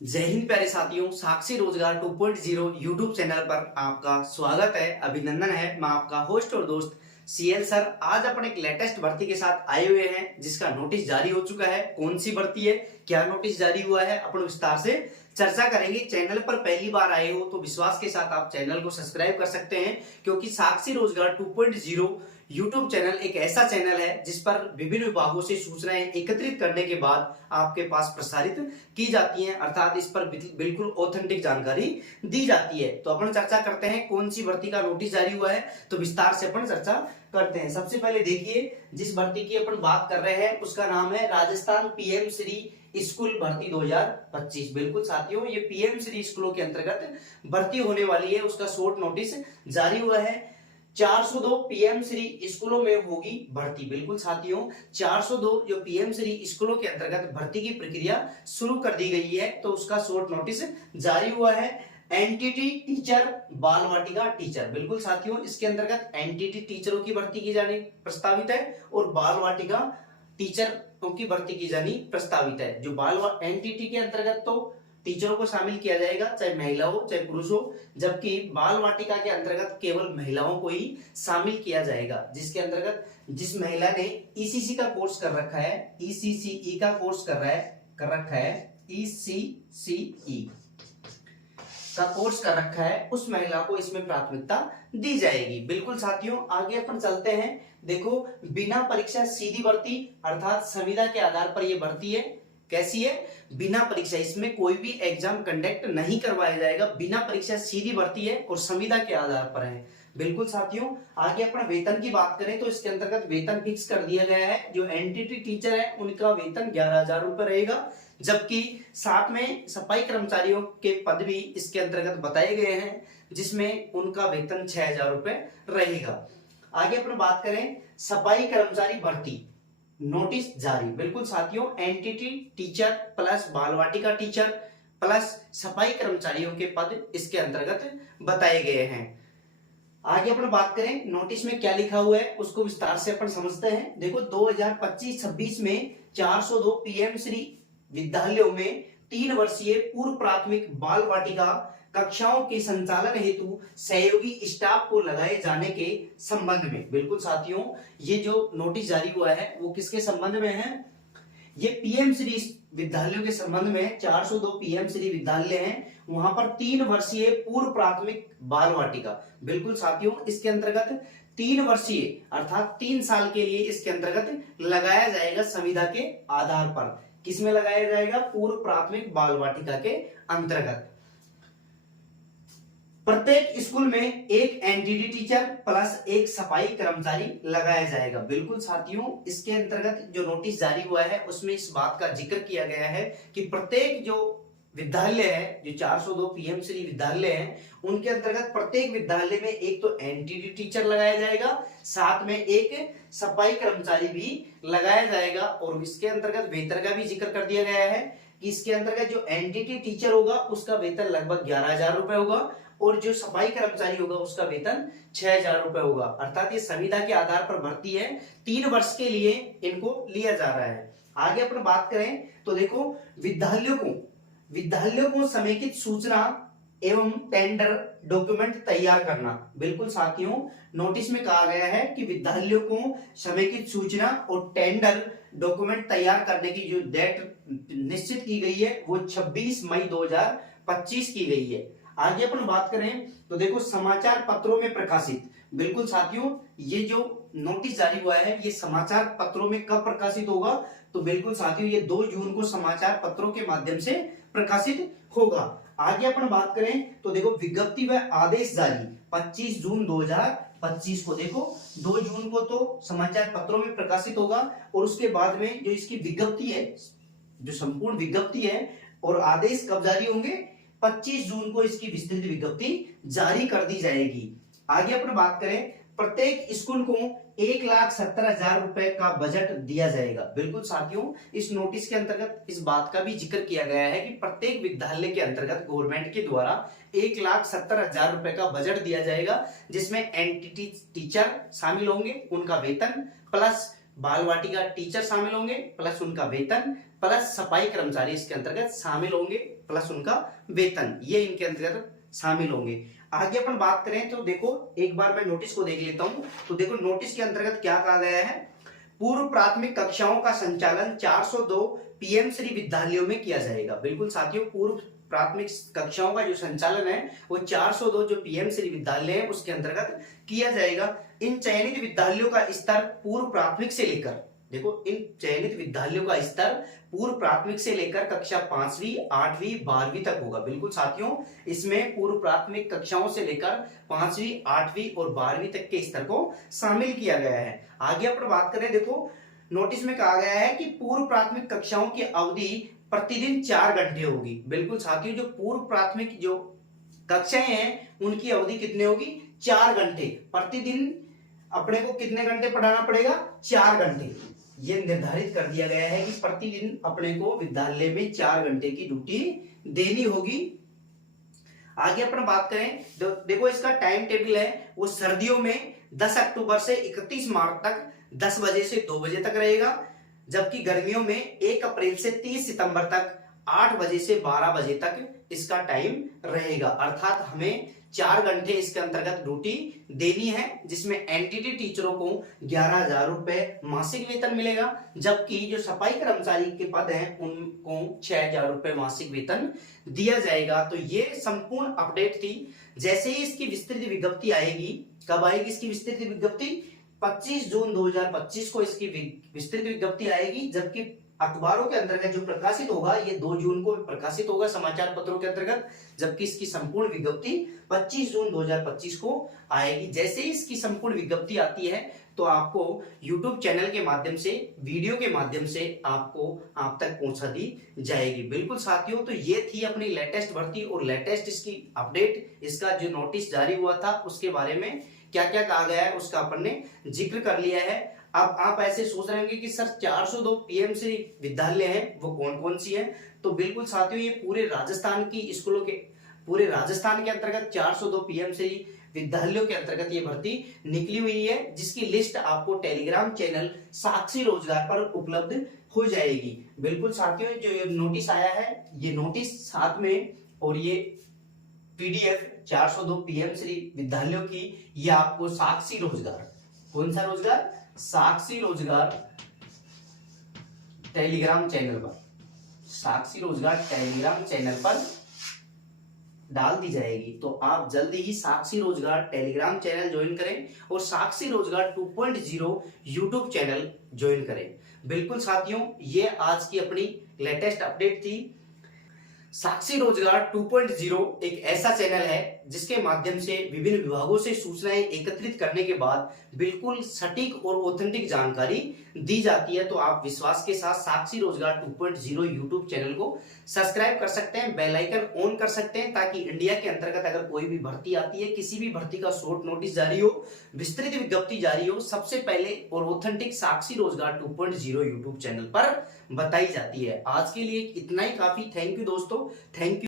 जय हिंद प्यारे साथियों, साक्षी रोजगार 2.0 यूट्यूब चैनल पर आपका स्वागत है, अभिनंदन है। मैं आपका होस्ट और दोस्त सीएल सर। आज अपन एक लेटेस्ट भर्ती के साथ आए हुए हैं जिसका नोटिस जारी हो चुका है। कौन सी भर्ती है, क्या नोटिस जारी हुआ है, अपन विस्तार से चर्चा करेंगे। चैनल पर पहली बार आए हो तो विश्वास के साथ आप चैनल को सब्सक्राइब कर सकते हैं, क्योंकि साक्षी रोजगार 2.0 यूट्यूब चैनल एक ऐसा चैनल है जिस पर विभिन्न विभागों से सूचनाएं एकत्रित करने के बाद आपके पास प्रसारित की जाती हैं, अर्थात इस पर बिल्कुल ऑथेंटिक जानकारी दी जाती है। तो अपन चर्चा करते हैं कौन सी भर्ती का नोटिस जारी हुआ है, तो विस्तार से अपन चर्चा करते हैं। सबसे पहले देखिए, जिस भर्ती की अपन बात कर रहे हैं उसका नाम है राजस्थान पीएम श्री स्कूल भर्ती 2025। बिल्कुल साथियों, ये पीएम श्री स्कूलों के अंतर्गत भर्ती होने वाली है। उसका शॉर्ट नोटिस जारी हुआ है। 402 पीएम श्री स्कूलों में होगी भर्ती। बिल्कुल साथियों, 402 जो पीएम श्री स्कूलों के अंतर्गत भर्ती की प्रक्रिया शुरू कर दी गई है, तो उसका शॉर्ट नोटिस जारी हुआ है। एनटीटी टीचर, बाल वाटिका टीचर। बिल्कुल साथियों, इसके अंतर्गत एनटीटी टीचरों की भर्ती की जानी प्रस्तावित है और बाल वाटिका टीचरों की भर्ती की जानी प्रस्तावित है। जो एनटीटी के अंतर्गत तो टीचरों को शामिल किया जाएगा, चाहे महिला हो चाहे पुरुष हो, जबकि बाल वाटिका के अंतर्गत केवल महिलाओं को ही शामिल किया जाएगा। जिसके अंतर्गत जिस महिला ने ईसीसी का कोर्स कर रखा है, ईसीसीई का कोर्स कर रखा है, ईसीसीई का कोर्स कर रखा है, उस महिला को इसमें प्राथमिकता दी जाएगी। बिल्कुल साथियों, आगे अपन चलते हैं। देखो, बिना परीक्षा सीधी भर्ती, अर्थात संविदा के आधार पर यह भर्ती है। कैसी है? बिना परीक्षा, इसमें कोई भी एग्जाम कंडक्ट नहीं करवाया जाएगा। बिना परीक्षा सीधी भर्ती है और संविदा के आधार पर है। बिल्कुल साथियों, आगे अपन वेतन की बात करें तो इसके अंतर्गत वेतन फिक्स कर दिया गया है। जो एनटीटी टीचर है उनका वेतन 11,000 रुपए रहेगा, जबकि साथ में सफाई कर्मचारियों के पद भी इसके अंतर्गत बताए गए हैं, जिसमें उनका वेतन 6,000 रुपए रहेगा। आगे अपन बात करें सफाई कर्मचारी भर्ती, नोटिस जारी। बिल्कुल साथियों, एनटीटी टीचर प्लस बाल वाटिका टीचर प्लस सफाई कर्मचारियों के पद इसके अंतर्गत बताए गए हैं। आगे अपन बात करें नोटिस में क्या लिखा हुआ है उसको विस्तार से अपन समझते हैं। देखो, 2025-26 में 402 पीएम श्री विद्यालयों में 3 वर्षीय पूर्व प्राथमिक बाल वाटिका कक्षाओं के संचालन हेतु सहयोगी स्टाफ को लगाए जाने के संबंध में। बिल्कुल साथियों, ये जो नोटिस जारी हुआ है वो किसके संबंध में है? ये पीएम श्री विद्यालयों के संबंध में। 402 पीएम श्री विद्यालय हैं, वहां पर 3 वर्षीय पूर्व प्राथमिक बाल वाटिका। बिल्कुल साथियों, इसके अंतर्गत 3 वर्षीय अर्थात 3 साल के लिए इसके अंतर्गत लगाया जाएगा संविदा के आधार पर। किसमें लगाया जाएगा? पूर्व प्राथमिक बाल वाटिका के अंतर्गत। प्रत्येक स्कूल में एक एनटीटी टीचर प्लस एक सफाई कर्मचारी लगाया जाएगा। बिल्कुल साथियों, इसके अंतर्गत जो नोटिस जारी हुआ है उसमें इस बात का जिक्र किया गया है कि प्रत्येक जो विद्यालय है, जो 402 पीएम श्री विद्यालय है, उनके अंतर्गत प्रत्येक विद्यालय में एक तो एनटीटी टीचर लगाया जाएगा, साथ में एक सफाई कर्मचारी भी लगाया जाएगा। और इसके अंतर्गत वेतन का भी जिक्र कर दिया गया है कि इसके अंतर्गत जो एनटीटी टीचर होगा उसका वेतन लगभग 11,000 रुपए होगा और जो सफाई कर्मचारी होगा उसका वेतन 6,000 रुपए होगा। अर्थात ये संविदा के आधार पर भर्ती है, 3 वर्ष के लिए इनको लिया जा रहा है। आगे अपन बात करें तो देखो, विद्यालयों को समेकित सूचना एवं टेंडर डॉक्यूमेंट तैयार करना। बिल्कुल साथियों, नोटिस में कहा गया है कि विद्यालयों को समेकित सूचना और टेंडर डॉक्यूमेंट तैयार करने की जो डेट निश्चित की गई है वो 26 मई 2025 की गई है। आगे अपन बात करें तो देखो, समाचार पत्रों में प्रकाशित। बिल्कुल साथियों, ये जो नोटिस जारी हुआ है ये समाचार पत्रों में कब प्रकाशित होगा? तो बिल्कुल साथियों, ये 2 जून को समाचार पत्रों के माध्यम से प्रकाशित होगा। आगे अपन बात करें तो देखो, विज्ञप्ति व आदेश जारी 25 जून 2025 को। देखो, 2 जून को तो समाचार पत्रों में प्रकाशित होगा और उसके बाद में जो इसकी विज्ञप्ति है, जो संपूर्ण विज्ञप्ति है और आदेश कब जारी होंगे? 25 जून को इसकी विस्तृत विज्ञप्ति जारी कर दी जाएगी। आगे अपन बात करें, प्रत्येक स्कूल को 1,70,000 रुपए का बजट दिया जाएगा। बिल्कुल साथियों, इस नोटिस के अंतर्गत इस बात का भी जिक्र किया गया है कि प्रत्येक विद्यालय के अंतर्गत गवर्नमेंट के द्वारा 1,70,000 रुपए का बजट दिया जाएगा, जिसमें एनटीटी टीचर शामिल होंगे, उनका वेतन प्लस बाल वाटिका टीचर शामिल होंगे प्लस उनका वेतन, प्लस सफाई कर्मचारी इसके अंतर्गत शामिल होंगे प्लस उनका वेतन, ये इनके अंतर्गत शामिल होंगे। आगे अपन बात करें तो देखो एक बार मैं नोटिस को देख लेता हूं। तो देखो नोटिस के अंतर्गत क्या कहा गया है, पूर्व प्राथमिक कक्षाओं का संचालन 402 पीएम श्री विद्यालयों में किया जाएगा। बिल्कुल साथियों, पूर्व प्राथमिक कक्षाओं का जो संचालन है वो 402 जो पीएम श्री विद्यालय है उसके अंतर्गत किया जाएगा। इन चयनित विद्यालयों का स्तर पूर्व प्राथमिक से लेकर, देखो इन चयनित विद्यालयों का स्तर पूर्व प्राथमिक से लेकर कक्षा 5वीं 8वीं 12वीं तक होगा। बिल्कुल साथियों, इसमें पूर्व प्राथमिक कक्षाओं से लेकर 5वीं 8वीं और 12वीं तक के स्तर को शामिल किया गया है। आगे अपन बात करें, देखो नोटिस में कहा गया है कि पूर्व प्राथमिक कक्षाओं की अवधि प्रतिदिन 4 घंटे होगी। बिल्कुल साथियों, जो पूर्व प्राथमिक जो कक्षाएं हैं उनकी अवधि कितने होगी, 4 घंटे। प्रतिदिन अपने को कितने घंटे पढ़ाना पड़ेगा, 4 घंटे। ये निर्धारित कर दिया गया है कि प्रतिदिन अपने को विद्यालय में 4 घंटे की ड्यूटी देनी होगी। आगे अपन बात करें तो देखो इसका टाइम टेबल है वो सर्दियों में 10 अक्टूबर से 31 मार्च तक 10 बजे से 2 बजे तक रहेगा, जबकि गर्मियों में 1 अप्रैल से 30 सितंबर तक 8 बजे से 12 बजे तक इसका टाइम रहेगा। अर्थात हमें 4 घंटे इसके अंतर्गत ड्यूटी देनी है, जिसमें एनटीटी टीचरों को 11,000 रुपए मासिक वेतन मिलेगा, जबकि जो सफाई कर्मचारी के पद हैं उनको 6,000 रुपए मासिक वेतन दिया जाएगा। तो ये संपूर्ण अपडेट थी। जैसे ही इसकी विस्तृत विज्ञप्ति आएगी, कब आएगी इसकी विस्तृत विज्ञप्ति, 25 जून 2025 को इसकी विस्तृत विज्ञप्ति आएगी, जबकि अखबारों के अंतर्गत जो प्रकाशित होगा ये 2 जून को प्रकाशित होगा समाचार पत्रों के अंतर्गत, जबकि इसकी संपूर्ण विज्ञप्ति 25 जून 2025 को आएगी। जैसे ही इसकी संपूर्ण विज्ञप्ति आती है तो आपको YouTube चैनल के माध्यम से, वीडियो के माध्यम से आपको आप तक पहुंचा दी जाएगी। बिल्कुल साथियों, तो ये थी अपनी लेटेस्ट भर्ती और लेटेस्ट इसकी अपडेट। इसका जो नोटिस जारी हुआ था उसके बारे में क्या क्या कहा गया है उसका अपन ने जिक्र कर लिया है। अब आप ऐसे सोच रहे होंगे कि सर 402 पीएमसी विद्यालय हैं वो कौन कौन सी हैं, तो बिल्कुल साथियों ये पूरे राजस्थान की स्कूलों के, पूरे राजस्थान के अंतर्गत 402 पीएमसी विद्यालयों के अंतर्गत ये भर्ती निकली हुई है, जिसकी लिस्ट आपको टेलीग्राम चैनल साक्षी रोजगार पर उपलब्ध हो जाएगी। बिल्कुल साथियों, जो ये नोटिस आया है ये नोटिस साथ में और ये पीडीएफ 402 पीएमसी विद्यालयों की, ये आपको साक्षी रोजगार, कौन सा रोजगार, साक्षी रोजगार टेलीग्राम चैनल पर, साक्षी रोजगार टेलीग्राम चैनल पर डाल दी जाएगी। तो आप जल्दी ही साक्षी रोजगार टेलीग्राम चैनल ज्वाइन करें और साक्षी रोजगार 2.0 यूट्यूब चैनल ज्वाइन करें। बिल्कुल साथियों, ये आज की अपनी लेटेस्ट अपडेट थी। साक्षी रोजगार 2.0 एक ऐसा चैनल है जिसके माध्यम से विभिन्न विभागों से सूचनाएं एकत्रित करने के बाद बिल्कुल सटीक और ऑथेंटिक जानकारी दी जाती है। तो आप विश्वास के साथ साक्षी रोजगार 2.0 यूट्यूब चैनल को सब्सक्राइब कर सकते हैं, बेल आइकन ऑन कर सकते हैं, ताकि इंडिया के अंतर्गत अगर कोई भी भर्ती आती है, किसी भी भर्ती का शॉर्ट नोटिस जारी हो, विस्तृत विज्ञप्ति जारी हो, सबसे पहले और ऑथेंटिक साक्षी रोजगार 2.0 यूट्यूब चैनल पर बताई जाती है। आज के लिए इतना ही काफी। थैंक यू दोस्तों, थैंक यू।